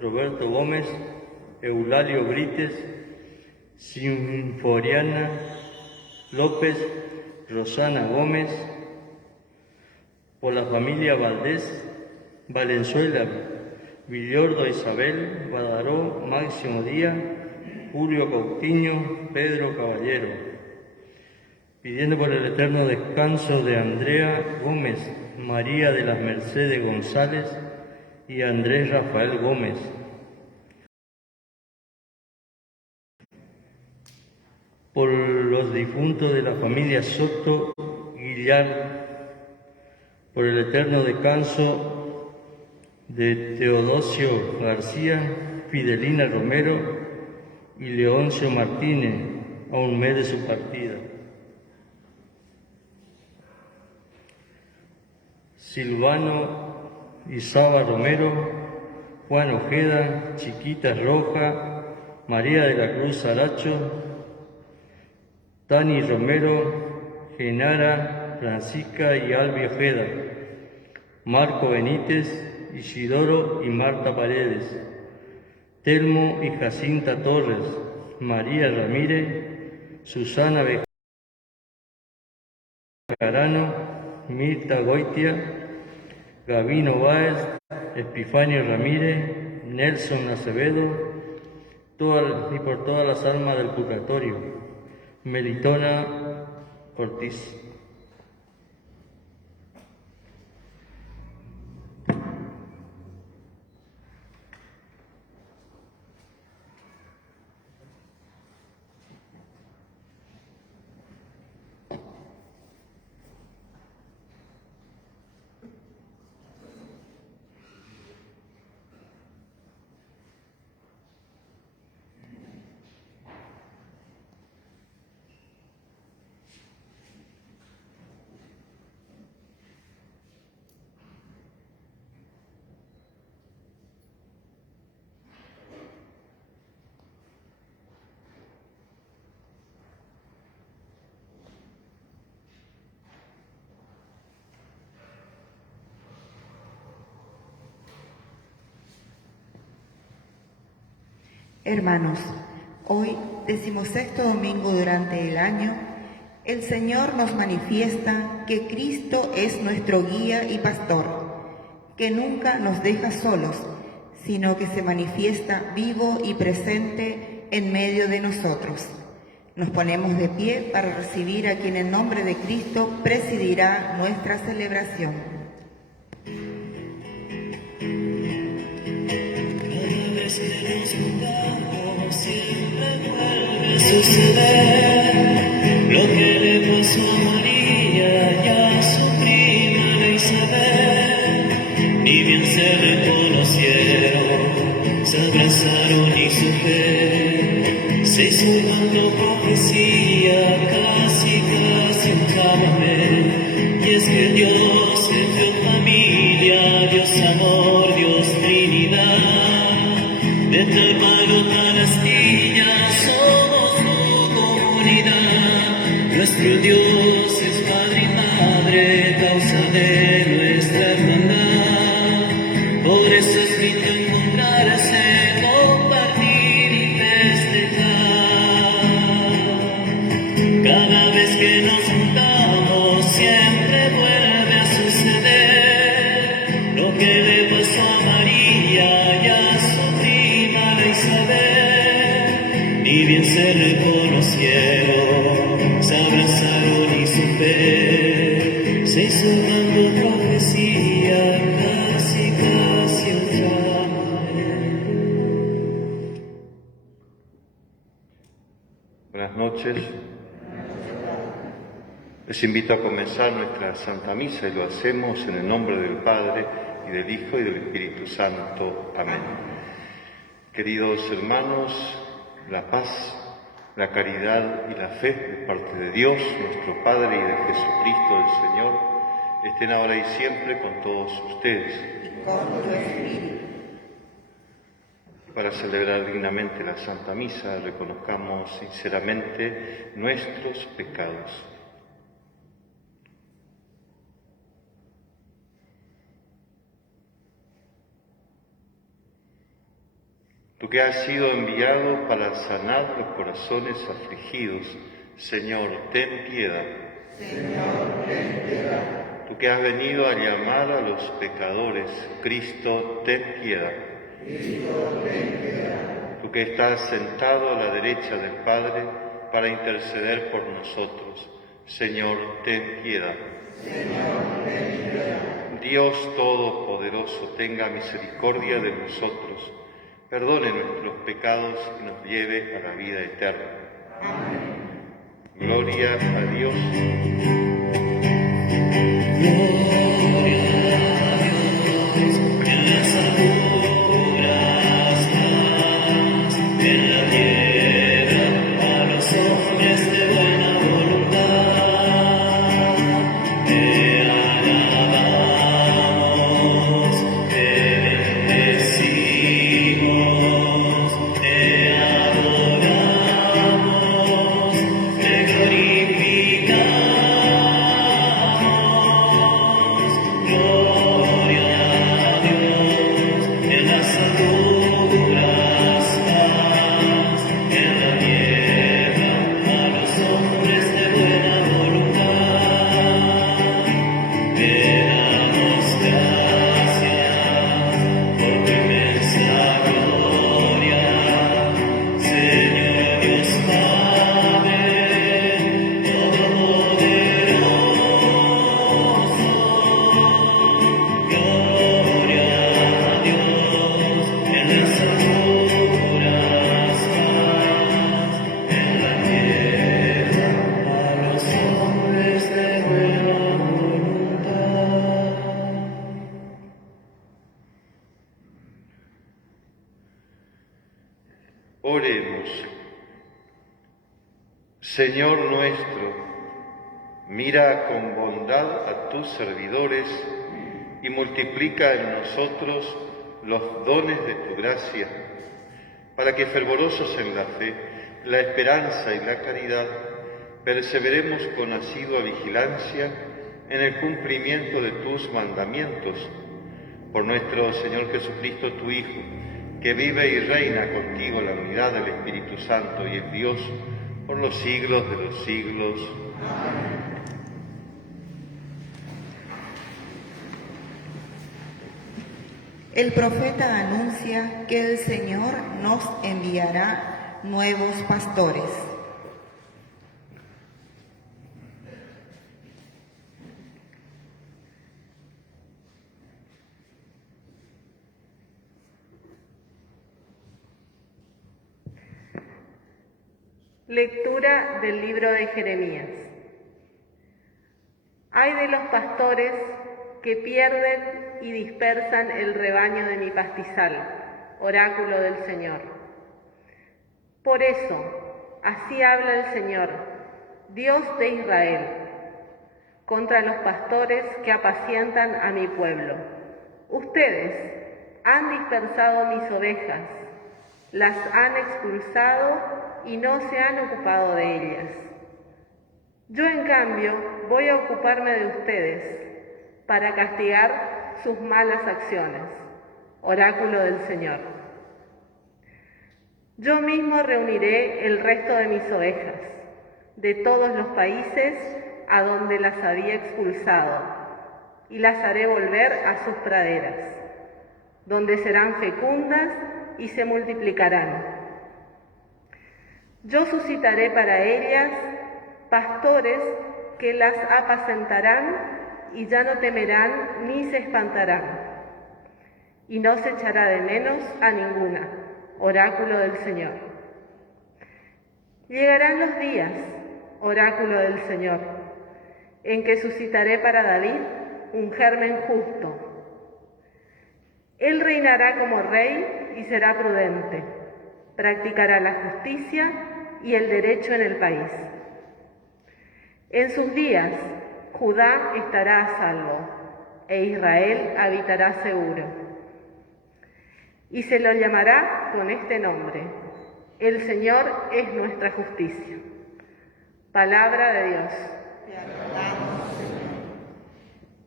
Roberto Gómez, Eulalio Brites, Sinforiana López, Rosana Gómez, por la familia Valdés, Valenzuela, Villordo Isabel, Badaró, Máximo Díaz, Julio Coutinho, Pedro Caballero, pidiendo por el eterno descanso de Andrea Gómez, María de las Mercedes González y Andrés Rafael Gómez. Por los difuntos de la familia Soto Guillar, por el eterno descanso de Teodosio García, Fidelina Romero y Leoncio Martínez, a un mes de su partida. Silvano Isaba Romero, Juan Ojeda, Chiquita Roja, María de la Cruz Aracho, Tani Romero, Genara, Francisca y Albi Ojeda, Marco Benítez, Isidoro y Marta Paredes, Telmo y Jacinta Torres, María Ramírez, Susana Bejarano, Mirta Goitia, Gabino Báez, Epifanio Ramírez, Nelson Acevedo, y por todas las almas del purgatorio, Melitona Ortiz. Hermanos, hoy, 16º domingo durante el año, el Señor nos manifiesta que Cristo es nuestro guía y pastor, que nunca nos deja solos, sino que se manifiesta vivo y presente en medio de nosotros. Nos ponemos de pie para recibir a quien en nombre de Cristo presidirá nuestra celebración. Siempre vuelve a suceder lo que le pasó a María y a su prima Isabel. Ni bien se reconocieron, se abrazaron y su fe se hizo cuando profecía, casi un chamamé. Y es que Dios envió familia, Dios amor, Dios Trinidad, de tal palo tal astilla somos tu comunidad. Nuestro Dios es Padre y Madre, causa de nuestra hermandad. Por eso es lindo encontrarse, compartir y festejar. Cada vez que nos juntamos siempre vuelve a suceder lo que le pasó a María y a su prima Isabel. Ni bien se reconocieron, se abrazaron y su fe se hizo dando profecía, casi un chamamé. Buenas noches. Les invito a comenzar nuestra Santa Misa y lo hacemos en el nombre del Padre y del Hijo y del Espíritu Santo. Amén. Queridos hermanos, la paz, la caridad y la fe de parte de Dios, nuestro Padre, y de Jesucristo el Señor, estén ahora y siempre con todos ustedes. Y con tu espíritu. Para celebrar dignamente la Santa Misa, reconozcamos sinceramente nuestros pecados. Tú que has sido enviado para sanar los corazones afligidos, Señor, ten piedad. Señor, ten piedad. Tú que has venido a llamar a los pecadores, Cristo, ten piedad. Cristo, ten piedad. Tú que estás sentado a la derecha del Padre para interceder por nosotros, Señor, ten piedad. Señor, ten piedad. Dios Todopoderoso, tenga misericordia de nosotros, perdone nuestros pecados y nos lleve a la vida eterna. Amén. Gloria a Dios. Oremos. Señor nuestro, mira con bondad a tus servidores y multiplica en nosotros los dones de tu gracia, para que fervorosos en la fe, la esperanza y la caridad, perseveremos con asidua vigilancia en el cumplimiento de tus mandamientos. Por nuestro Señor Jesucristo, tu Hijo, que vive y reina contigo en la unidad del Espíritu Santo y es Dios por los siglos de los siglos. Amén. El profeta anuncia que el Señor nos enviará nuevos pastores. Lectura del libro de Jeremías. Ay de los pastores que pierden y dispersan el rebaño de mi pastizal, oráculo del Señor. Por eso, así habla el Señor, Dios de Israel, contra los pastores que apacientan a mi pueblo. Ustedes han dispersado mis ovejas, las han expulsado y no se han ocupado de ellas. Yo, en cambio, voy a ocuparme de ustedes para castigar sus malas acciones, oráculo del Señor. Yo mismo reuniré el resto de mis ovejas, de todos los países a donde las había expulsado, y las haré volver a sus praderas, donde serán fecundas y se multiplicarán. Yo suscitaré para ellas pastores que las apacentarán y ya no temerán ni se espantarán, y no se echará de menos a ninguna, oráculo del Señor. Llegarán los días, oráculo del Señor, en que suscitaré para David un germen justo. Él reinará como rey y será prudente, practicará la justicia y el derecho en el país. En sus días, Judá estará a salvo, e Israel habitará seguro. Y se lo llamará con este nombre: El Señor es nuestra justicia. Palabra de Dios. Te alabamos, Señor.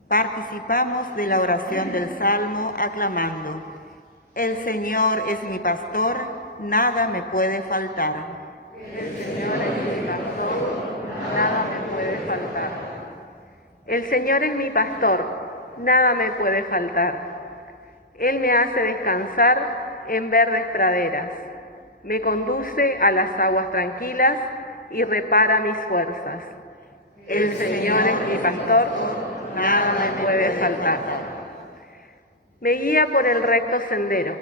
Participamos de la oración del Salmo aclamando. El Señor es mi pastor, nada me puede faltar. El Señor es mi pastor, nada me puede faltar. El Señor es mi pastor, nada me puede faltar. Él me hace descansar en verdes praderas, me conduce a las aguas tranquilas y repara mis fuerzas. El Señor es mi pastor, nada me puede faltar. Me guía por el recto sendero,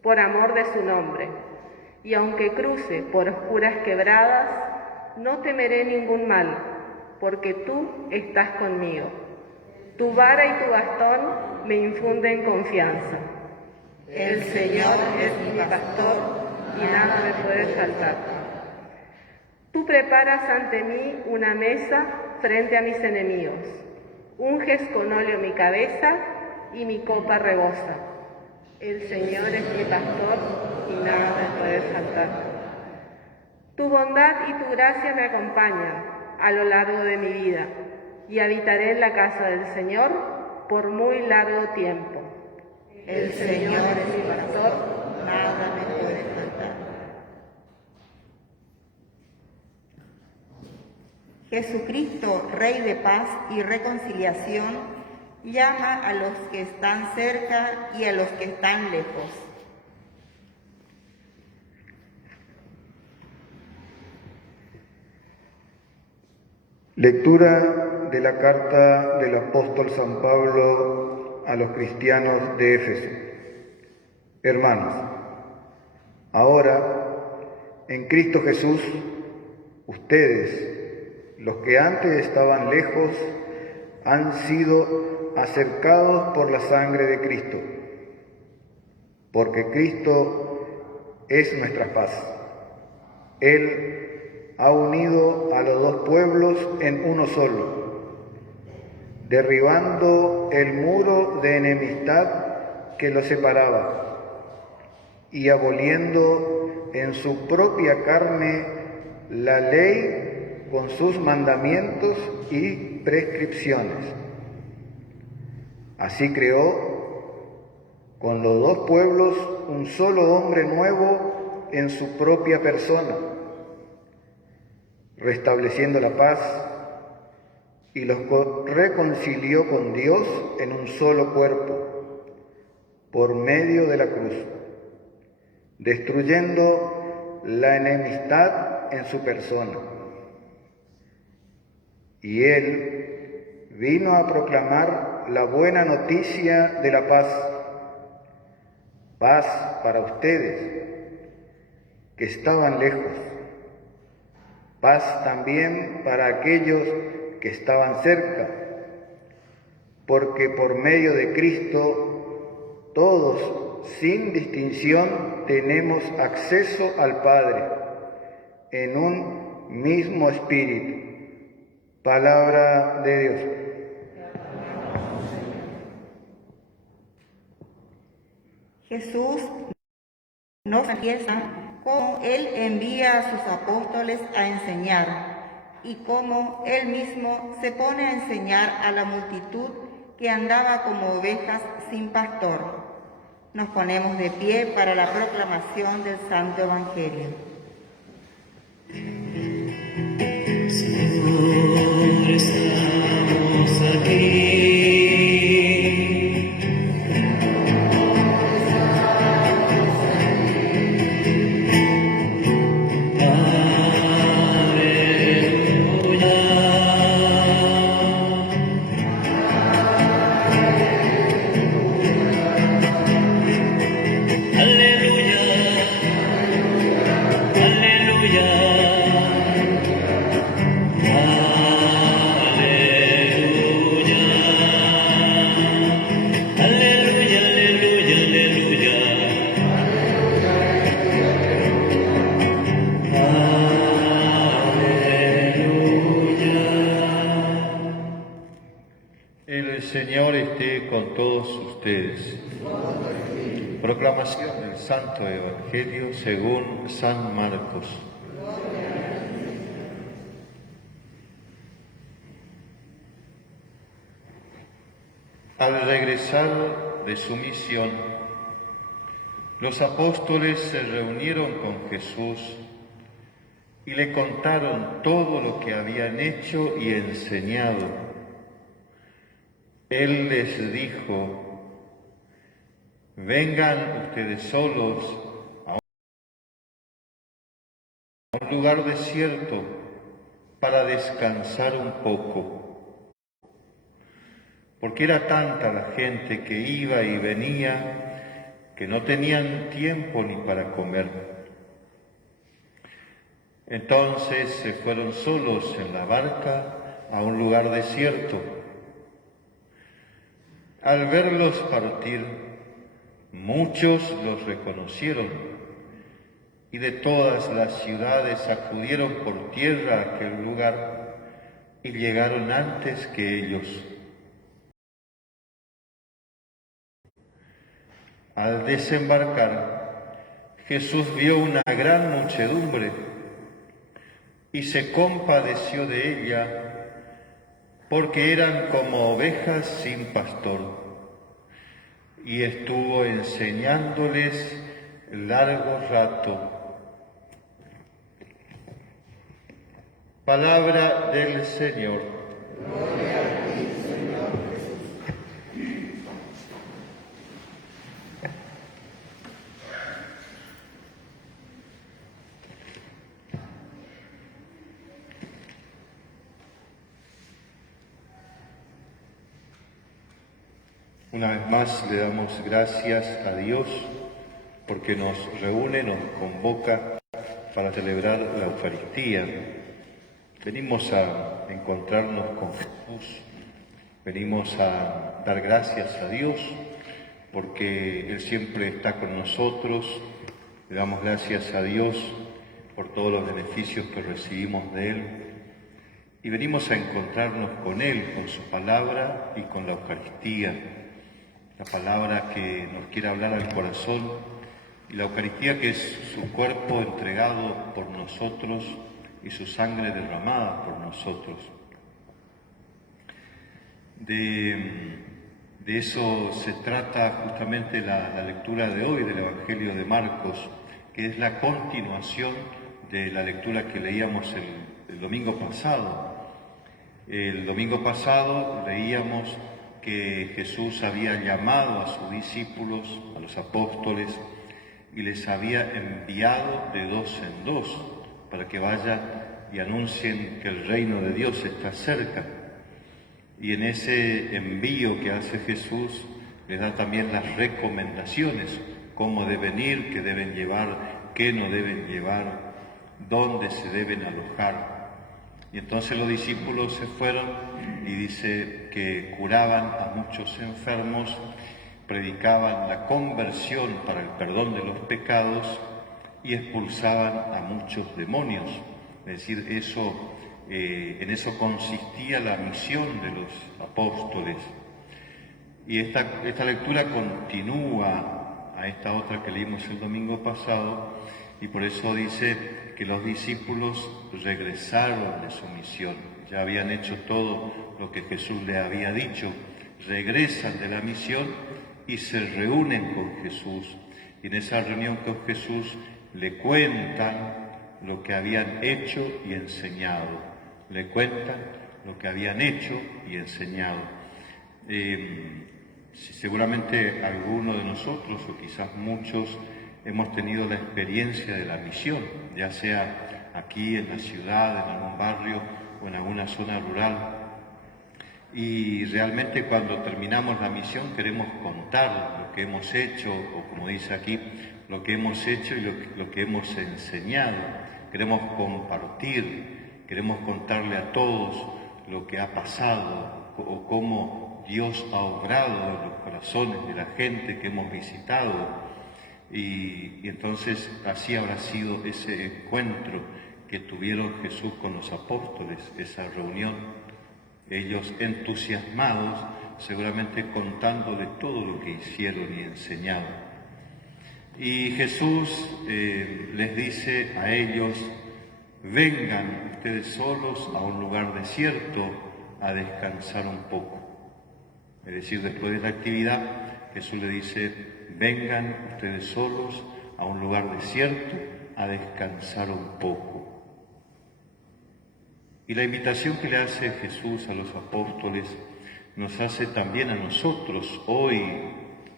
por amor de su nombre, y aunque cruce por oscuras quebradas, no temeré ningún mal, porque tú estás conmigo. Tu vara y tu bastón me infunden confianza. El Señor es mi pastor y nada me puede faltar. Tú preparas ante mí una mesa frente a mis enemigos. Unges con óleo mi cabeza y mi copa rebosa. El Señor es mi pastor y nada me puede faltar. Tu bondad y tu gracia me acompañan a lo largo de mi vida y habitaré en la casa del Señor por muy largo tiempo. El Señor es mi pastor, nada me puede faltar. Jesucristo, Rey de paz y reconciliación, llama a los que están cerca y a los que están lejos. Lectura de la carta del apóstol San Pablo a los cristianos de Éfeso. Hermanos, ahora, en Cristo Jesús, ustedes, los que antes estaban lejos, han sido acercados por la sangre de Cristo, porque Cristo es nuestra paz. Él ha unido a los dos pueblos en uno solo, derribando el muro de enemistad que los separaba y aboliendo en su propia carne la ley con sus mandamientos y prescripciones. Así creó con los dos pueblos un solo hombre nuevo en su propia persona, restableciendo la paz, y los reconcilió con Dios en un solo cuerpo, por medio de la cruz, destruyendo la enemistad en su persona. Y Él vino a proclamar la buena noticia de la paz, paz para ustedes que estaban lejos, paz también para aquellos que estaban cerca, porque por medio de Cristo todos, sin distinción, tenemos acceso al Padre en un mismo espíritu. Palabra de Dios. Jesús nos manifiesta cómo Él envía a sus apóstoles a enseñar y cómo Él mismo se pone a enseñar a la multitud que andaba como ovejas sin pastor. Nos ponemos de pie para la proclamación del Santo Evangelio. Señor, estamos aquí. El Señor esté con todos ustedes. Proclamación del Santo Evangelio según San Marcos. Al regresar de su misión, Los apóstoles se reunieron con Jesús y le contaron todo lo que habían hecho y enseñado. Él les dijo: vengan ustedes solos a un lugar desierto para descansar un poco, porque era tanta la gente que iba y venía que no tenían tiempo ni para comer. Entonces se fueron solos en la barca a un lugar desierto. Al verlos partir, muchos los reconocieron y de todas las ciudades acudieron por tierra a aquel lugar y llegaron antes que ellos. Al desembarcar, Jesús vio una gran muchedumbre y se compadeció de ella, porque eran como ovejas sin pastor, y estuvo enseñándoles largo rato. Palabra del Señor. Gloria a ti, Señor Jesús. Una vez más le damos gracias a Dios porque nos reúne, nos convoca para celebrar la Eucaristía. Venimos a encontrarnos con Jesús, venimos a dar gracias a Dios porque Él siempre está con nosotros. Le damos gracias a Dios por todos los beneficios que recibimos de Él y venimos a encontrarnos con Él, con su palabra y con la Eucaristía. La palabra que nos quiere hablar al corazón y la Eucaristía que es su cuerpo entregado por nosotros y su sangre derramada por nosotros. De eso se trata justamente la lectura de hoy del Evangelio de Marcos, que es la continuación de la lectura que leíamos el domingo pasado. El domingo pasado leíamos que Jesús había llamado a sus discípulos, a los apóstoles, y les había enviado de dos en dos para que vayan y anuncien que el reino de Dios está cerca. Y en ese envío que hace Jesús les da también las recomendaciones, cómo deben ir, qué deben llevar, qué no deben llevar, dónde se deben alojar. Y entonces los discípulos se fueron y dice que curaban a muchos enfermos, predicaban la conversión para el perdón de los pecados y expulsaban a muchos demonios. Es decir, en eso consistía la misión de los apóstoles. Y esta lectura continúa a esta otra que leímos el domingo pasado, y por eso dice que los discípulos regresaron de su misión. Ya habían hecho todo lo que Jesús les había dicho. Regresan de la misión y se reúnen con Jesús. Y en esa reunión con Jesús le cuentan lo que habían hecho y enseñado. Le cuentan lo que habían hecho y enseñado. Seguramente algunos de nosotros, o quizás muchos, hemos tenido la experiencia de la misión, ya sea aquí en la ciudad, en algún barrio o en alguna zona rural. Y realmente cuando terminamos la misión queremos contar lo que hemos hecho, o como dice aquí, lo que hemos hecho y lo que hemos enseñado. Queremos compartir, queremos contarle a todos lo que ha pasado o cómo Dios ha obrado en los corazones de la gente que hemos visitado. Y entonces así habrá sido ese encuentro que tuvieron Jesús con los apóstoles, esa reunión. Ellos entusiasmados, seguramente contándole todo lo que hicieron y enseñaron. Y Jesús les dice a ellos: vengan ustedes solos a un lugar desierto a descansar un poco. Es decir, después de la actividad, Jesús le dice: vengan ustedes solos a un lugar desierto a descansar un poco. Y la invitación que le hace Jesús a los apóstoles nos hace también a nosotros hoy,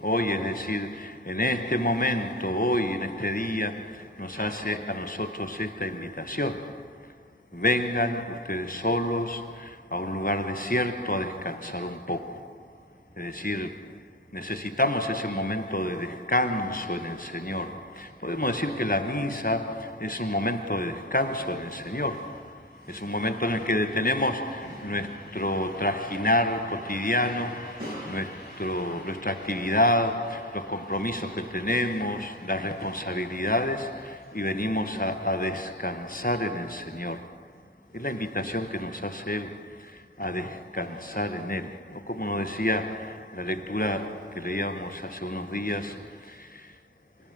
es decir, en este momento, hoy, en este día, nos hace a nosotros esta invitación. Vengan ustedes solos a un lugar desierto a descansar un poco. Es decir, necesitamos ese momento de descanso en el Señor. Podemos decir que la misa es un momento de descanso en el Señor. Es un momento en el que detenemos nuestro trajinar cotidiano, nuestra actividad, los compromisos que tenemos, las responsabilidades, y venimos a descansar en el Señor. Es la invitación que nos hace Él a descansar en Él. O como nos decía la lectura que leíamos hace unos días,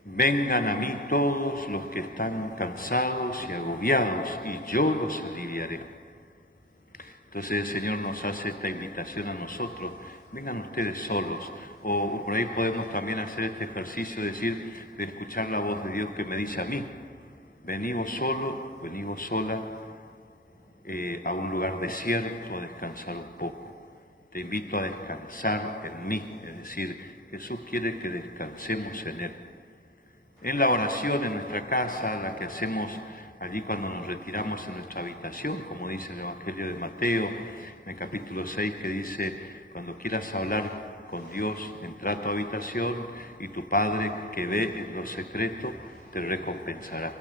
vengan a mí todos los que están cansados y agobiados, y yo los aliviaré. Entonces el Señor nos hace esta invitación a nosotros, vengan ustedes solos, o por ahí podemos también hacer este ejercicio de escuchar la voz de Dios que me dice a mí, vení vos solo, vení vos sola, a un lugar desierto a descansar un poco. Te invito a descansar en mí, es decir, Jesús quiere que descansemos en Él. En la oración en nuestra casa, la que hacemos allí cuando nos retiramos en nuestra habitación, como dice el Evangelio de Mateo, en el capítulo 6, que dice, cuando quieras hablar con Dios, entra a tu habitación y tu Padre que ve en lo secreto te recompensará.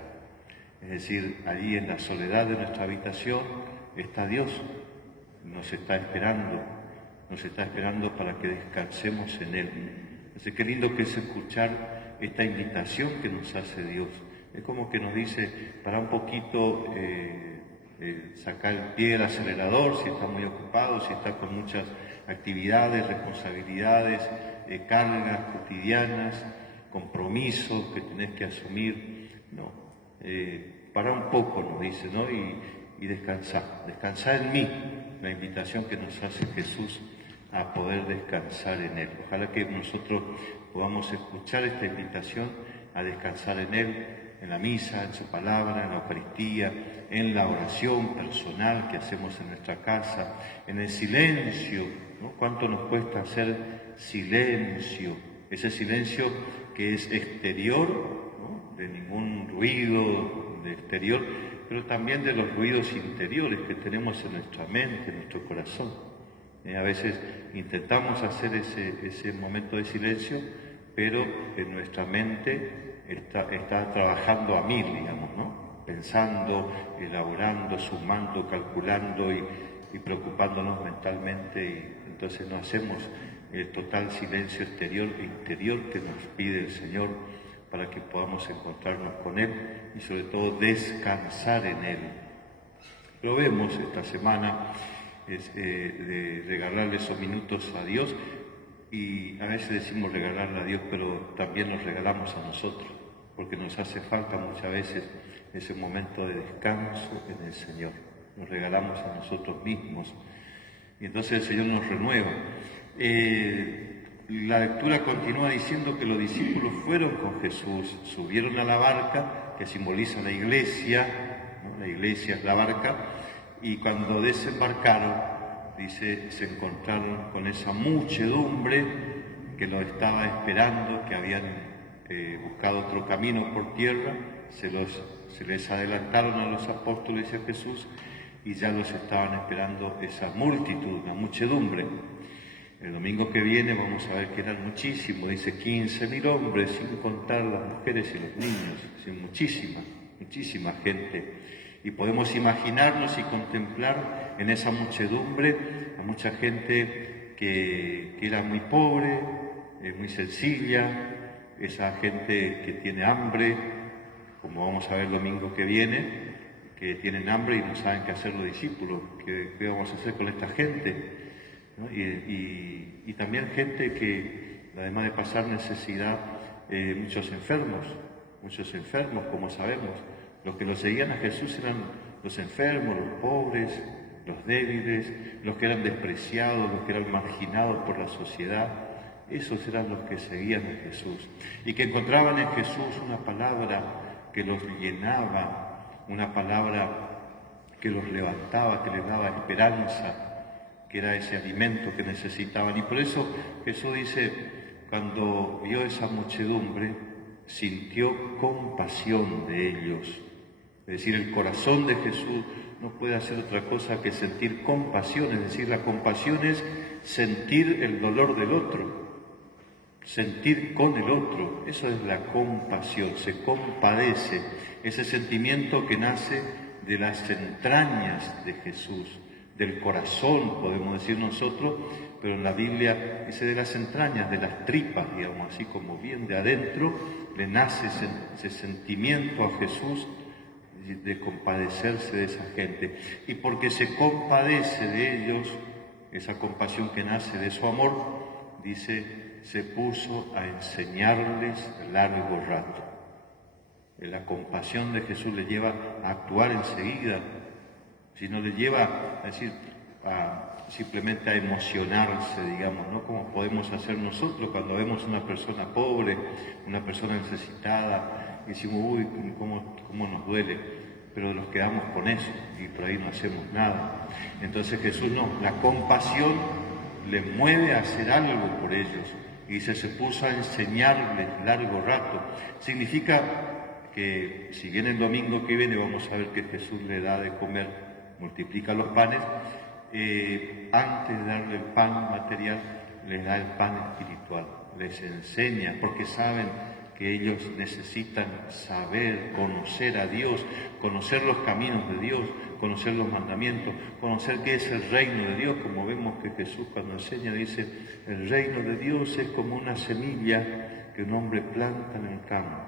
Es decir, allí en la soledad de nuestra habitación está Dios, nos está esperando para que descansemos en Él. Así que lindo que es escuchar esta invitación que nos hace Dios. Es como que nos dice, para un poquito sacar el pie del acelerador si está muy ocupado, si está con muchas actividades, responsabilidades, cargas cotidianas, compromisos que tenés que asumir. No, para un poco, nos dice, ¿no? Y descansar en mí, la invitación que nos hace Jesús a poder descansar en Él. Ojalá que nosotros podamos escuchar esta invitación a descansar en Él, en la misa, en su palabra, en la Eucaristía, en la oración personal que hacemos en nuestra casa, en el silencio, ¿no? ¿Cuánto nos cuesta hacer silencio? Ese silencio que es exterior, ¿no? De ningún ruido de exterior, pero también de los ruidos interiores que tenemos en nuestra mente, en nuestro corazón. A veces intentamos hacer ese momento de silencio, pero en nuestra mente está trabajando a mil, digamos, ¿no? Pensando, elaborando, sumando, calculando y preocupándonos mentalmente, y entonces no hacemos el total silencio exterior e interior que nos pide el Señor para que podamos encontrarnos con Él y sobre todo descansar en Él. Lo vemos esta semana, de regalarle esos minutos a Dios, y a veces decimos regalarle a Dios, pero también nos regalamos a nosotros, porque nos hace falta muchas veces ese momento de descanso en el Señor. Nos regalamos a nosotros mismos y entonces el Señor nos renueva. La lectura continúa diciendo que los discípulos fueron con Jesús, subieron a la barca que simboliza la iglesia, ¿no? La iglesia es la barca, y cuando desembarcaron, dice, se encontraron con esa muchedumbre que los estaba esperando, que habían buscado otro camino por tierra, se les adelantaron a los apóstoles y a Jesús y ya los estaban esperando esa multitud, la muchedumbre. El domingo que viene vamos a ver que eran muchísimos, dice 15.000 hombres, sin contar las mujeres y los niños, muchísima gente. Y podemos imaginarnos y contemplar en esa muchedumbre a mucha gente que era muy pobre, muy sencilla, esa gente que tiene hambre, como vamos a ver el domingo que viene, que tienen hambre y no saben qué hacer los discípulos, qué vamos a hacer con esta gente, ¿no? Y también gente que, además de pasar necesidad, muchos enfermos, como sabemos. Los que lo seguían a Jesús eran los enfermos, los pobres, los débiles, los que eran despreciados, los que eran marginados por la sociedad. Esos eran los que seguían a Jesús y que encontraban en Jesús una palabra que los llenaba, una palabra que los levantaba, que les daba esperanza, que era ese alimento que necesitaban. Y por eso Jesús dice, cuando vio esa muchedumbre, sintió compasión de ellos. Es decir, el corazón de Jesús no puede hacer otra cosa que sentir compasión. Es decir, la compasión es sentir el dolor del otro, sentir con el otro. Eso es la compasión, se compadece, ese sentimiento que nace de las entrañas de Jesús, del corazón, podemos decir nosotros, pero en la Biblia dice de las entrañas, de las tripas, digamos, así como bien de adentro, le nace ese sentimiento a Jesús de compadecerse de esa gente. Y porque se compadece de ellos, esa compasión que nace de su amor, dice, se puso a enseñarles largo rato. La compasión de Jesús le lleva a actuar enseguida, si no le lleva a decir, simplemente a emocionarse, digamos, ¿no? Como podemos hacer nosotros cuando vemos una persona pobre, una persona necesitada, y decimos, uy, cómo nos duele, pero nos quedamos con eso y por ahí no hacemos nada. Entonces Jesús no, la compasión le mueve a hacer algo por ellos, y dice, se puso a enseñarles largo rato. Significa que si bien el domingo que viene vamos a ver que Jesús le da de comer, multiplica los panes, antes de darle el pan material, les da el pan espiritual, les enseña, porque saben que ellos necesitan saber, conocer a Dios, conocer los caminos de Dios, conocer los mandamientos, conocer qué es el reino de Dios, como vemos que Jesús cuando enseña dice, el reino de Dios es como una semilla que un hombre planta en el campo.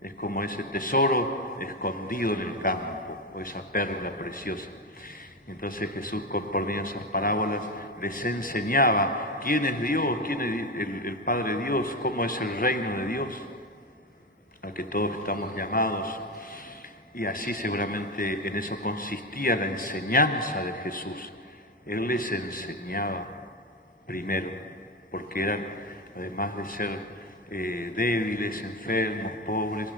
Es como ese tesoro escondido en el campo, o esa perla preciosa. Entonces Jesús, por medio de esas parábolas, les enseñaba quién es Dios, quién es el Padre Dios, cómo es el reino de Dios, al que todos estamos llamados. Y así seguramente en eso consistía la enseñanza de Jesús. Él les enseñaba primero, porque eran, además de ser débiles, enfermos, pobres,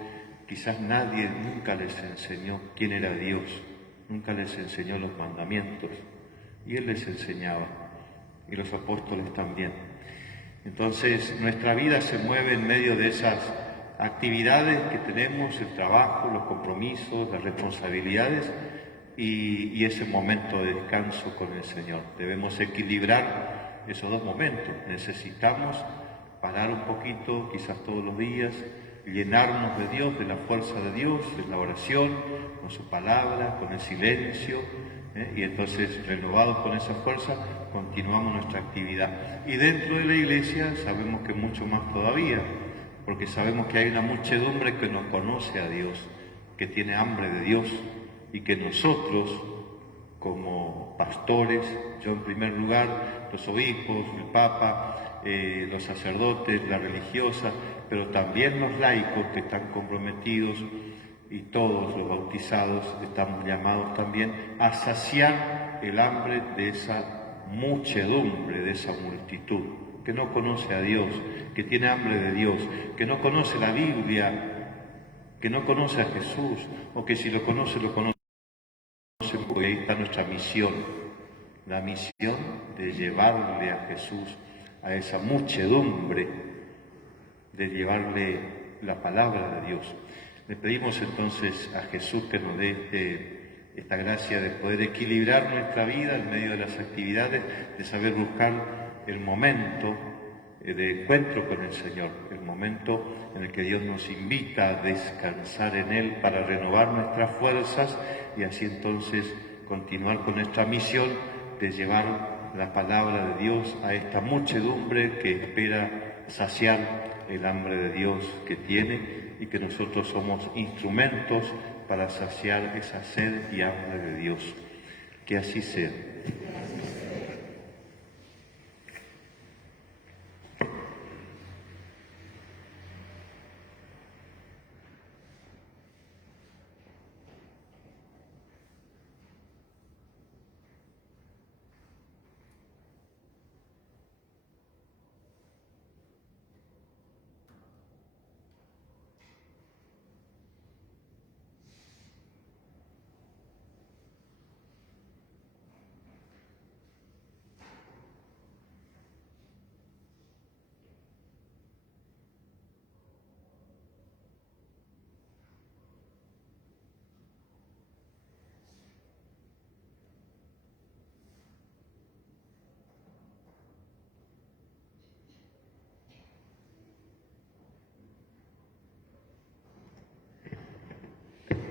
quizás nadie nunca les enseñó quién era Dios, nunca les enseñó los mandamientos, y Él les enseñaba, y los apóstoles también. Entonces nuestra vida se mueve en medio de esas actividades que tenemos, el trabajo, los compromisos, las responsabilidades y ese momento de descanso con el Señor. Debemos equilibrar esos dos momentos. Necesitamos parar un poquito, quizás todos los días, llenarnos de Dios, de la fuerza de Dios, en la oración, con su palabra, con el silencio, y entonces renovados con esa fuerza continuamos nuestra actividad. Y dentro de la iglesia sabemos que mucho más todavía, porque sabemos que hay una muchedumbre que no conoce a Dios, que tiene hambre de Dios, y que nosotros, como pastores, yo en primer lugar, los obispos, el Papa, los sacerdotes, la religiosa, pero también los laicos que están comprometidos y todos los bautizados estamos llamados también a saciar el hambre de esa muchedumbre, de esa multitud que no conoce a Dios, que tiene hambre de Dios, que no conoce la Biblia, que no conoce a Jesús, o que si lo conoce porque ahí está nuestra misión, la misión de llevarle a Jesús, a esa muchedumbre, de llevarle la palabra de Dios. Le pedimos entonces a Jesús que nos dé esta gracia de poder equilibrar nuestra vida en medio de las actividades, de saber buscar el momento de encuentro con el Señor, el momento en el que Dios nos invita a descansar en Él para renovar nuestras fuerzas y así entonces continuar con nuestra misión de llevar la palabra de Dios a esta muchedumbre que espera saciar el hambre de Dios que tiene y que nosotros somos instrumentos para saciar esa sed y hambre de Dios. Que así sea.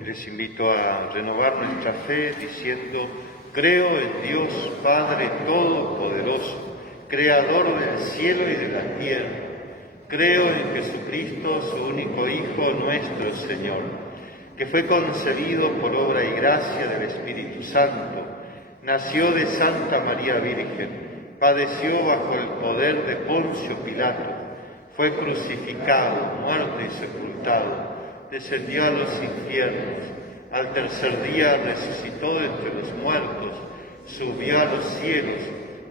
Les invito a renovar nuestra fe diciendo: creo en Dios Padre Todopoderoso, Creador del cielo y de la tierra. Creo en Jesucristo, su único Hijo, nuestro Señor, que fue concebido por obra y gracia del Espíritu Santo, nació de Santa María Virgen, padeció bajo el poder de Poncio Pilato, fue crucificado, muerto y sepultado, descendió a los infiernos, al tercer día resucitó de entre los muertos, subió a los cielos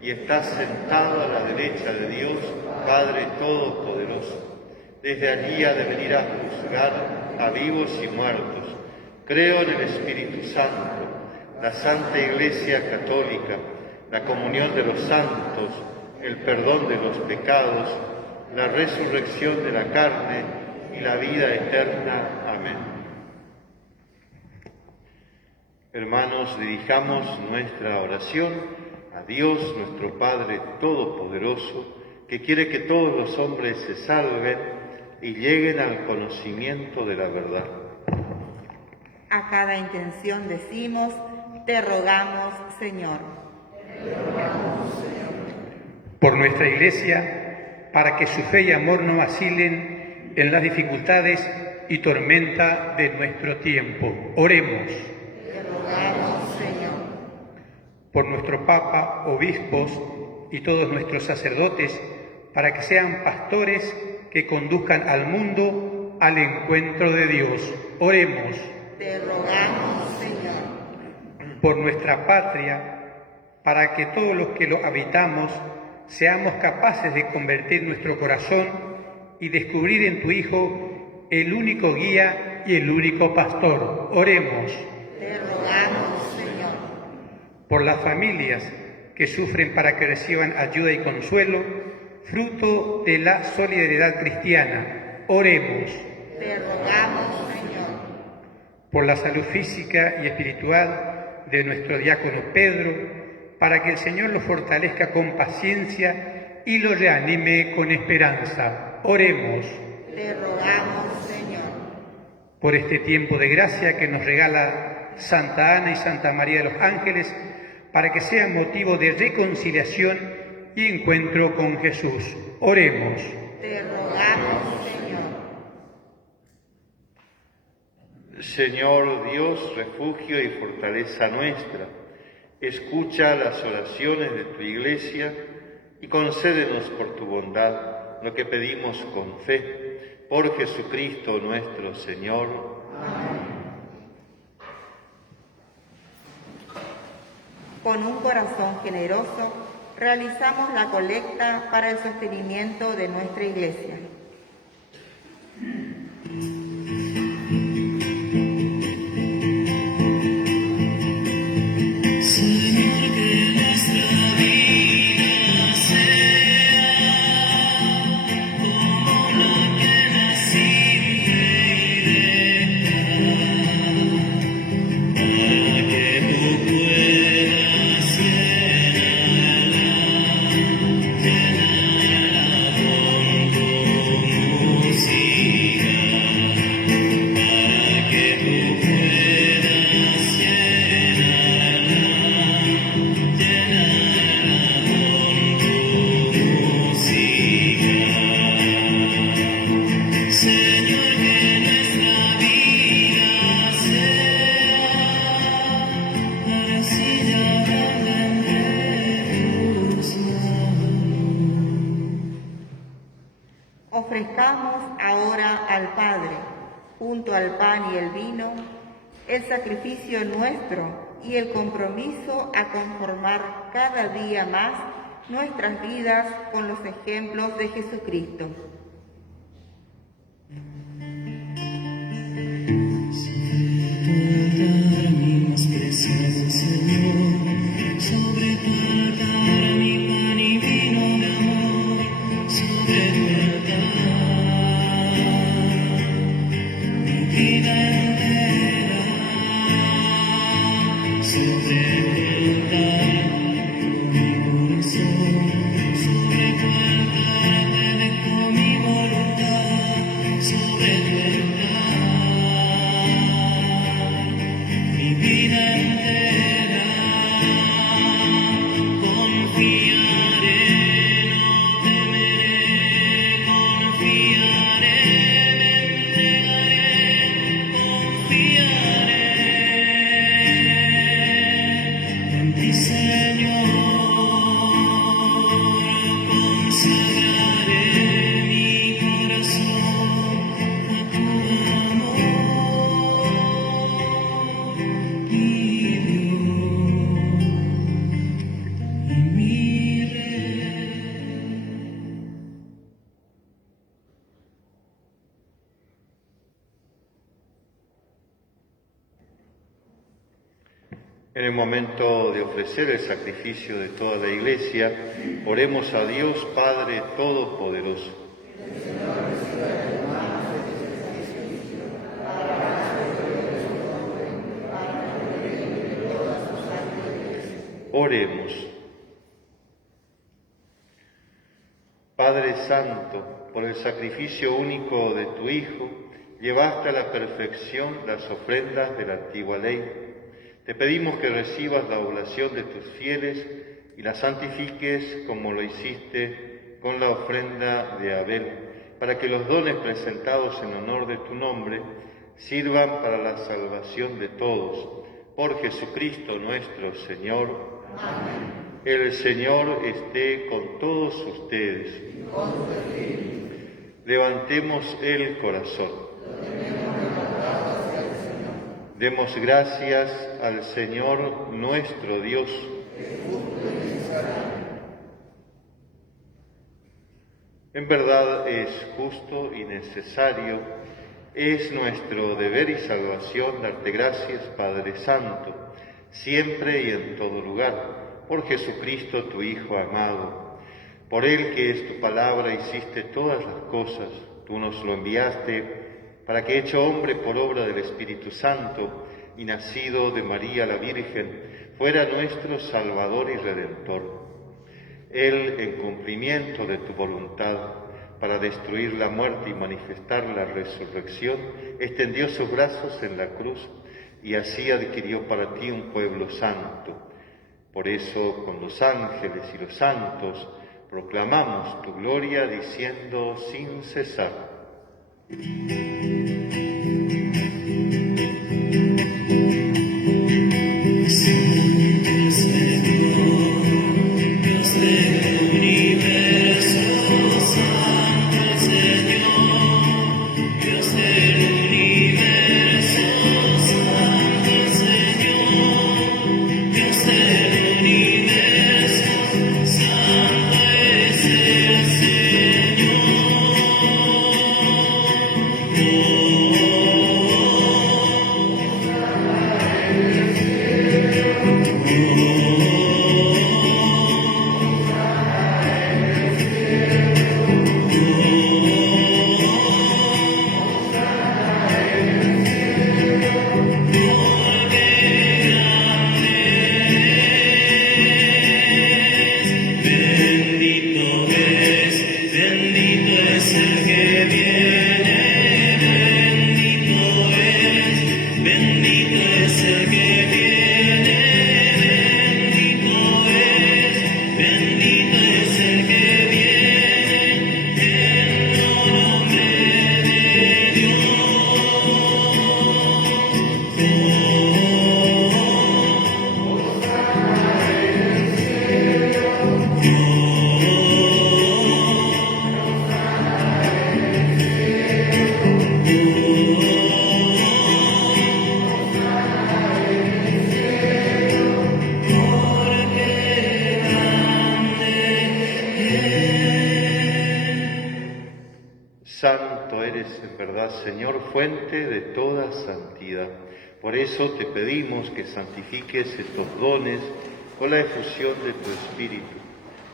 y está sentado a la derecha de Dios, Padre Todopoderoso. Desde allí ha de venir a juzgar a vivos y muertos. Creo en el Espíritu Santo, la Santa Iglesia Católica, la comunión de los santos, el perdón de los pecados, la resurrección de la carne y la vida eterna. Amén. Hermanos, dirijamos nuestra oración a Dios, nuestro Padre Todopoderoso, que quiere que todos los hombres se salven y lleguen al conocimiento de la verdad. A cada intención decimos: te rogamos, Señor. Por nuestra Iglesia, para que su fe y amor no vacilen en las dificultades y tormenta de nuestro tiempo. Oremos. Te rogamos, Señor. Por nuestro Papa, obispos y todos nuestros sacerdotes, para que sean pastores que conduzcan al mundo al encuentro de Dios. Oremos. Te rogamos, Señor. Por nuestra patria, para que todos los que lo habitamos seamos capaces de convertir nuestro corazón y descubrir en tu Hijo el único guía y el único pastor. Oremos. Te rogamos, Señor. Por las familias que sufren, para que reciban ayuda y consuelo, fruto de la solidaridad cristiana. Oremos. Te rogamos, Señor. Por la salud física y espiritual de nuestro diácono Pedro, para que el Señor lo fortalezca con paciencia y lo reanime con esperanza. Oremos. Te rogamos, Señor. Por este tiempo de gracia que nos regala Santa Ana y Santa María de los Ángeles, para que sea motivo de reconciliación y encuentro con Jesús. Oremos. Te rogamos, Señor. Señor Dios, refugio y fortaleza nuestra, escucha las oraciones de tu Iglesia y concédenos por tu bondad lo que pedimos con fe, por Jesucristo nuestro Señor. Amén. Con un corazón generoso, realizamos la colecta para el sostenimiento de nuestra Iglesia. Ofrezcamos ahora al Padre, junto al pan y el vino, el sacrificio nuestro y el compromiso a conformar cada día más nuestras vidas con los ejemplos de Jesucristo. Sobre En el momento de ofrecer el sacrificio de toda la Iglesia, oremos a Dios Padre Todopoderoso. Oremos. Padre Santo, por el sacrificio único de tu Hijo, llevaste a la perfección las ofrendas de la antigua ley. Te pedimos que recibas la oblación de tus fieles y la santifiques como lo hiciste con la ofrenda de Abel, para que los dones presentados en honor de tu nombre sirvan para la salvación de todos. Por Jesucristo nuestro Señor. Amén. El Señor esté con todos ustedes. Levantemos el corazón. Demos gracias al Señor nuestro Dios. En verdad es justo y necesario, es nuestro deber y salvación darte gracias, Padre Santo, siempre y en todo lugar, por Jesucristo tu Hijo amado. Por Él, que es tu palabra, hiciste todas las cosas. Tú nos lo enviaste para que, hecho hombre por obra del Espíritu Santo y nacido de María la Virgen, fuera nuestro Salvador y Redentor. Él, en cumplimiento de tu voluntad, para destruir la muerte y manifestar la resurrección, extendió sus brazos en la cruz y así adquirió para ti un pueblo santo. Por eso, con los ángeles y los santos, proclamamos tu gloria diciendo sin cesar. Santo eres en verdad, Señor, fuente de toda santidad. Por eso te pedimos que santifiques estos dones con la efusión de tu Espíritu,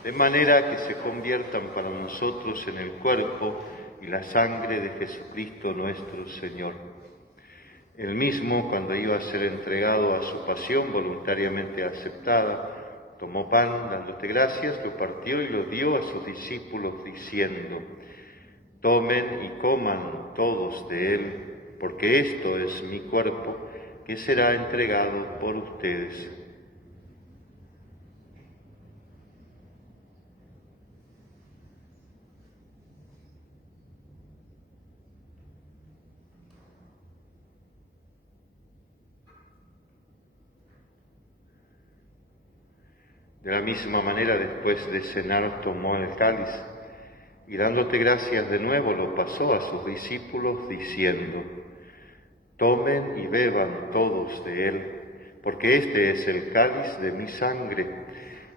de manera que se conviertan para nosotros en el cuerpo y la sangre de Jesucristo nuestro Señor. Él mismo, cuando iba a ser entregado a su pasión voluntariamente aceptada, tomó pan, dándote gracias, lo partió y lo dio a sus discípulos, diciendo: tomen y coman todos de él, porque esto es mi cuerpo, que será entregado por ustedes. De la misma manera, después de cenar, tomó el cáliz y dándote gracias de nuevo lo pasó a sus discípulos diciendo: tomen y beban todos de él, porque este es el cáliz de mi sangre,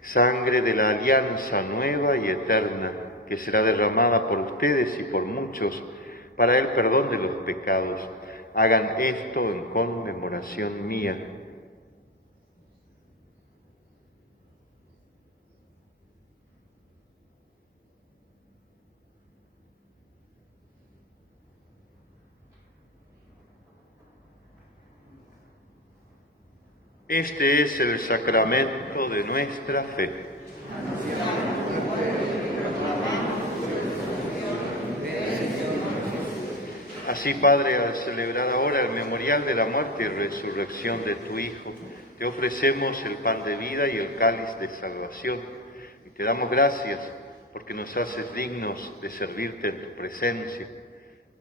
sangre de la alianza nueva y eterna, que será derramada por ustedes y por muchos para el perdón de los pecados. Hagan esto en conmemoración mía. Este es el sacramento de nuestra fe. Así, Padre, al celebrar ahora el memorial de la muerte y resurrección de tu Hijo, te ofrecemos el pan de vida y el cáliz de salvación. Y te damos gracias porque nos haces dignos de servirte en tu presencia.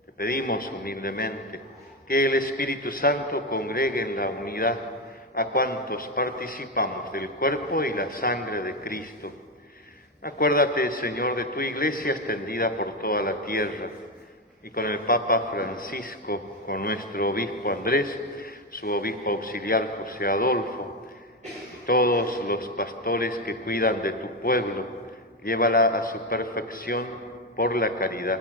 Te pedimos humildemente que el Espíritu Santo congregue en la unidad a cuantos participamos del cuerpo y la sangre de Cristo. Acuérdate, Señor, de tu Iglesia extendida por toda la tierra, y con el Papa Francisco, con nuestro obispo Andrés, su obispo auxiliar José Adolfo, y todos los pastores que cuidan de tu pueblo, llévala a su perfección por la caridad.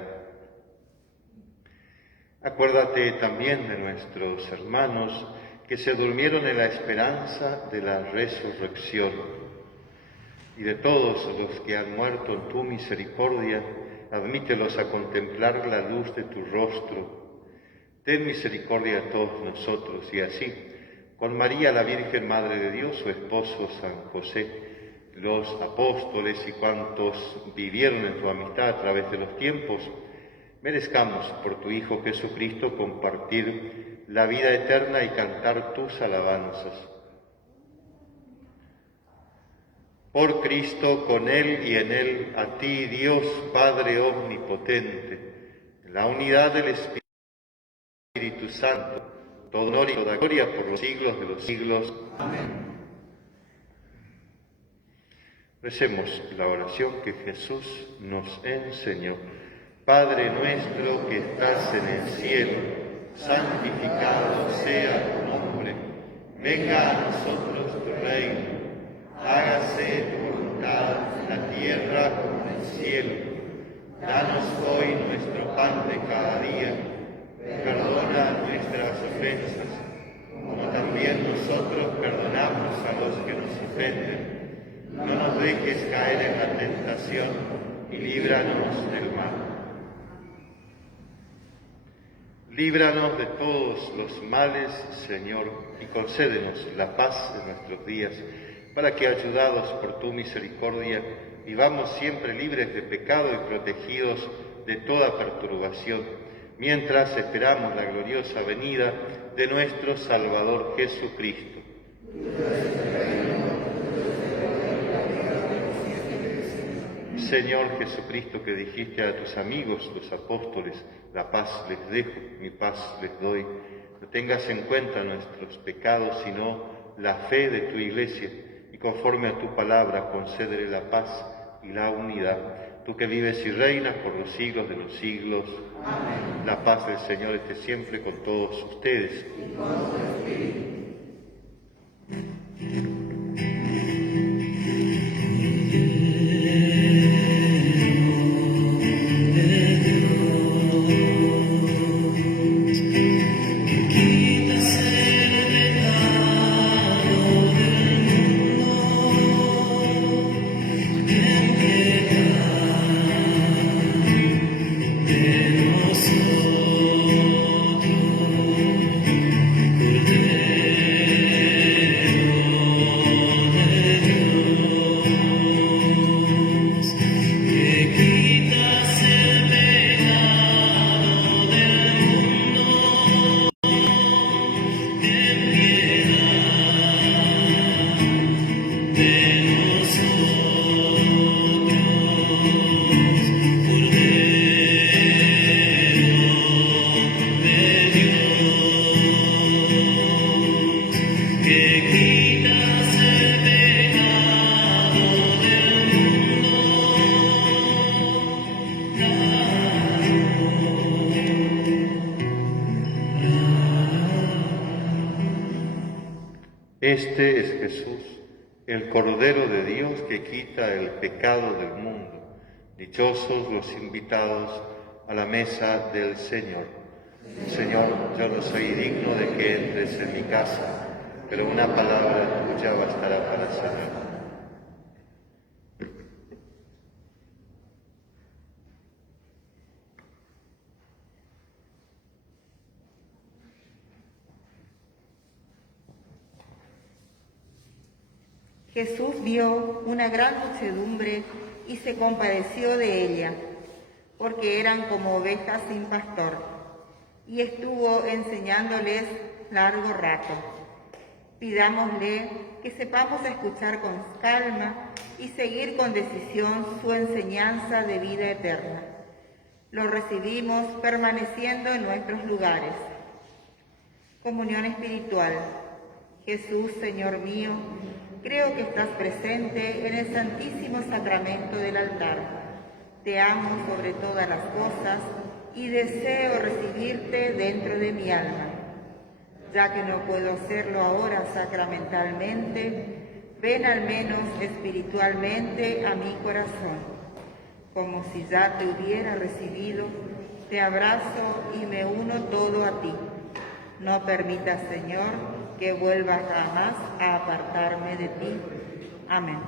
Acuérdate también de nuestros hermanos que se durmieron en la esperanza de la resurrección, y de todos los que han muerto en tu misericordia, admítelos a contemplar la luz de tu rostro. Ten misericordia de todos nosotros, y así, con María, la Virgen Madre de Dios, su esposo San José, los apóstoles y cuantos vivieron en tu amistad a través de los tiempos, merezcamos por tu Hijo Jesucristo compartir la vida eterna y cantar tus alabanzas. Por Cristo, con Él y en Él, a ti, Dios Padre Omnipotente, en la unidad del Espíritu Santo, todo honor y toda gloria por los siglos de los siglos. Amén. Recemos la oración que Jesús nos enseñó. Padre nuestro que estás en el cielo, santificado sea tu nombre. Venga a nosotros tu reino. Hágase tu voluntad en la tierra como en el cielo. Danos hoy nuestro pan de cada día. Perdona nuestras ofensas, como también nosotros perdonamos a los que nos ofenden. No nos dejes caer en la tentación y líbranos del mal. Líbranos de todos los males, Señor, y concédenos la paz en nuestros días, para que, ayudados por tu misericordia, vivamos siempre libres de pecado y protegidos de toda perturbación, mientras esperamos la gloriosa venida de nuestro Salvador Jesucristo. Señor Jesucristo, que dijiste a tus amigos, los apóstoles, la paz les dejo, mi paz les doy, no tengas en cuenta nuestros pecados, sino la fe de tu Iglesia, y conforme a tu palabra concédele la paz y la unidad. Tú que vives y reinas por los siglos de los siglos. Amén. La paz del Señor esté siempre con todos ustedes. Y con su espíritu. Este es Jesús, el Cordero de Dios que quita el pecado del mundo. Dichosos los invitados a la mesa del Señor. Señor, yo no soy digno de que entres en mi casa, pero una palabra tuya bastará para sanar. Jesús vio una gran muchedumbre y se compadeció de ella, porque eran como ovejas sin pastor, y estuvo enseñándoles largo rato. Pidámosle que sepamos escuchar con calma y seguir con decisión su enseñanza de vida eterna. Lo recibimos permaneciendo en nuestros lugares. Comunión espiritual. Jesús, Señor mío, creo que estás presente en el Santísimo Sacramento del altar. Te amo sobre todas las cosas y deseo recibirte dentro de mi alma. Ya que no puedo hacerlo ahora sacramentalmente, ven al menos espiritualmente a mi corazón. Como si ya te hubiera recibido, te abrazo y me uno todo a ti. No permitas, Señor, que vuelva jamás a apartarme de ti. Amén.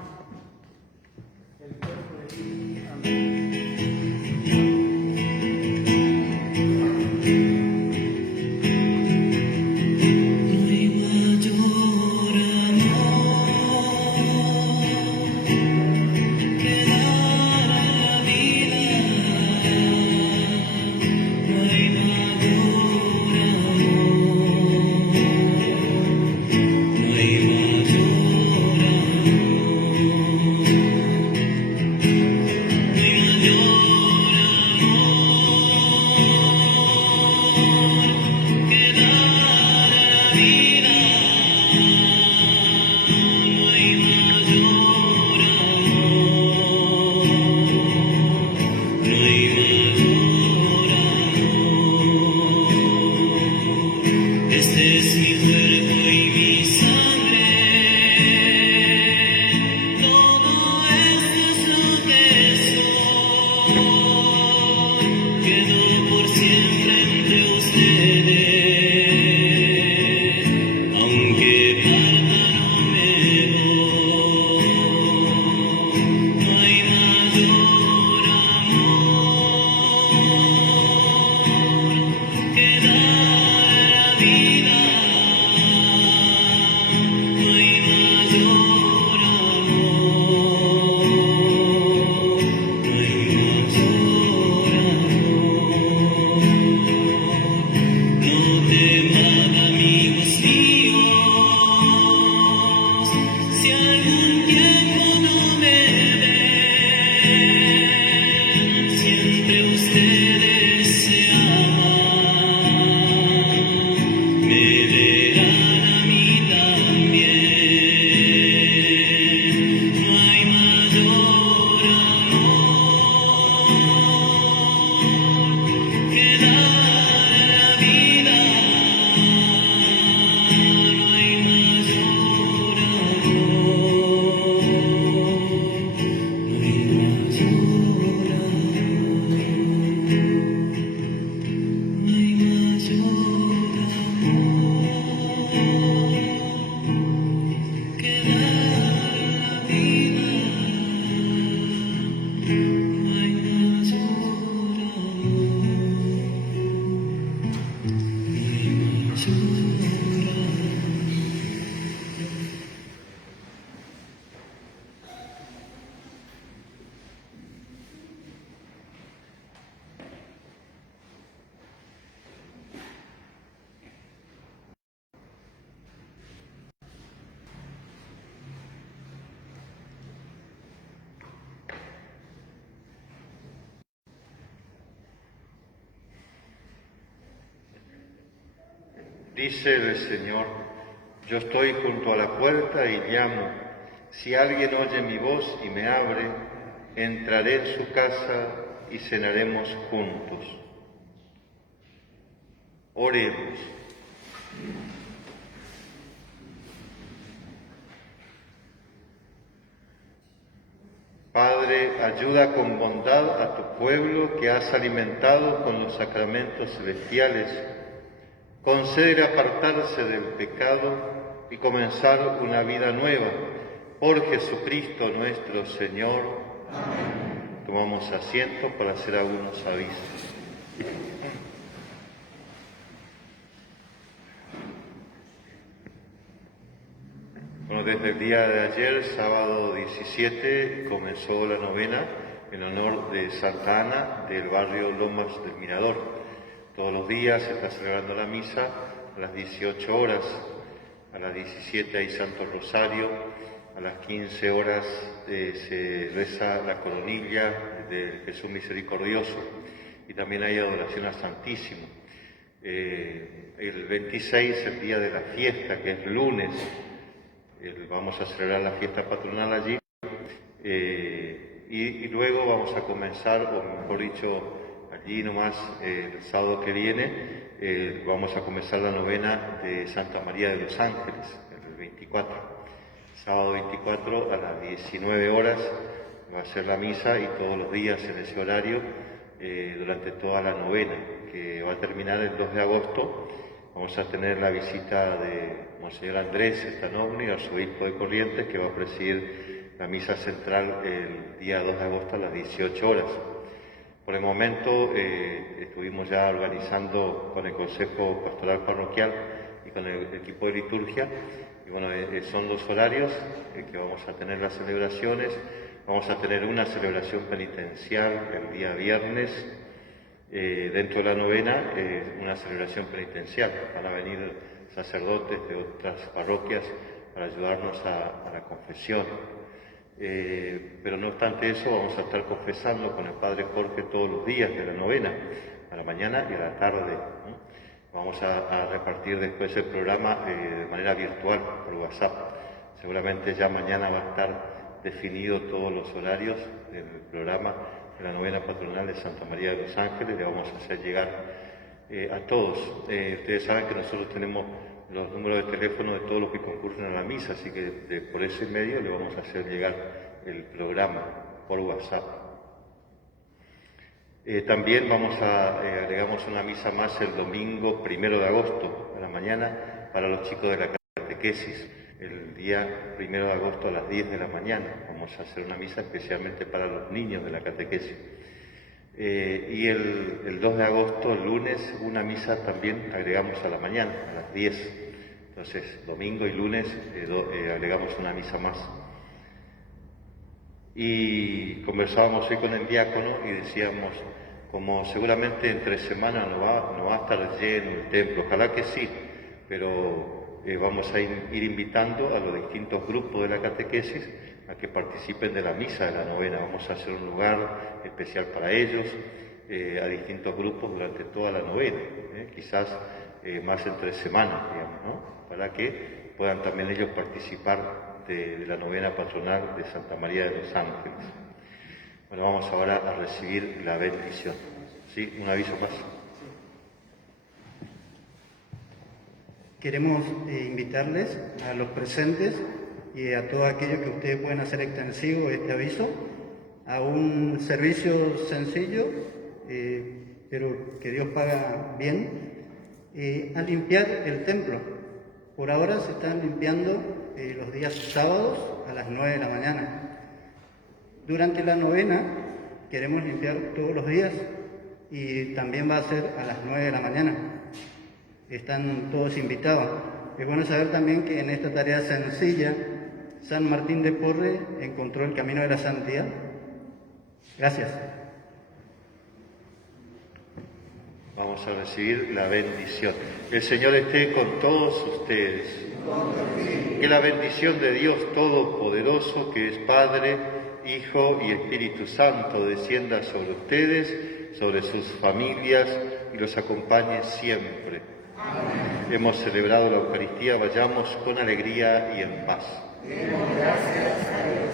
Dice el Señor, yo estoy junto a la puerta y llamo. Si alguien oye mi voz y me abre, entraré en su casa y cenaremos juntos. Oremos. Padre, ayuda con bondad a tu pueblo que has alimentado con los sacramentos celestiales. Concede apartarse del pecado y comenzar una vida nueva. Por Jesucristo nuestro Señor. Amén. Tomamos asiento para hacer algunos avisos. Con desde el día de ayer, sábado 17, comenzó la novena en honor de Santa Ana del barrio Lomas del Mirador. Todos los días se está celebrando la misa a las 18 horas, a las 17 hay Santo Rosario, a las 15 horas se reza la coronilla del Jesús Misericordioso y también hay adoración al Santísimo. El 26, el día de la fiesta, que es lunes, vamos a celebrar la fiesta patronal allí y luego vamos a comenzar, o mejor dicho, allí nomás el sábado que viene, vamos a comenzar la novena de Santa María de los Ángeles, el 24. Sábado 24 a las 19 horas va a ser la misa y todos los días en ese horario durante toda la novena, que va a terminar el 2 de agosto. Vamos a tener la visita de Monseñor Andrés Stanowny, arzobispo de Corrientes, que va a presidir la misa central el día 2 de agosto a las 18 horas. Por el momento estuvimos ya organizando con el Consejo Pastoral Parroquial y con el equipo de liturgia, y bueno, son los horarios que vamos a tener las celebraciones. Vamos a tener una celebración penitencial el día viernes, dentro de la novena, una celebración penitencial. Van a venir sacerdotes de otras parroquias para ayudarnos a la confesión. Pero no obstante eso, vamos a estar confesando con el Padre Jorge todos los días de la novena, a la mañana y a la tarde, ¿no? Vamos a repartir después el programa de manera virtual por WhatsApp. Seguramente ya mañana va a estar definido todos los horarios del programa de la novena patronal de Santa María de los Ángeles. Le vamos a hacer llegar a todos. Ustedes saben que nosotros tenemos los números de teléfono de todos los que concurren a la misa, así que por ese medio le vamos a hacer llegar el programa por WhatsApp. También agregamos una misa más el domingo 1 de agosto a la mañana para los chicos de la catequesis. El día 1 de agosto a las 10 de la mañana vamos a hacer una misa especialmente para los niños de la catequesis. Y el 2 de agosto, el lunes, una misa también agregamos a la mañana, a las 10. Entonces, domingo y lunes agregamos una misa más. Y conversábamos hoy con el diácono y decíamos, como seguramente entre semanas no va a estar lleno el templo, ojalá que sí, pero vamos a ir invitando a los distintos grupos de la catequesis a que participen de la misa de la novena. Vamos a hacer un lugar especial para ellos, a distintos grupos durante toda la novena, quizás más entre semanas, digamos, ¿no? Para que puedan también ellos participar de la novena patronal de Santa María de los Ángeles. Bueno, vamos ahora a recibir la bendición. ¿Sí? Un aviso más. Queremos invitarles a los presentes y a todos aquellos que ustedes pueden hacer extensivo este aviso a un servicio sencillo, pero que Dios paga bien, a limpiar el templo. Por ahora se están limpiando los días sábados a las 9 de la mañana. Durante la novena queremos limpiar todos los días y también va a ser a las 9 de la mañana. Están todos invitados. Es bueno saber también que en esta tarea sencilla San Martín de Porres encontró el camino de la santidad. Gracias. Vamos a recibir la bendición. El Señor esté con todos ustedes. Que la bendición de Dios Todopoderoso, que es Padre, Hijo y Espíritu Santo, descienda sobre ustedes, sobre sus familias y los acompañe siempre. Amén. Hemos celebrado la Eucaristía, vayamos con alegría y en paz. Demos gracias a Dios.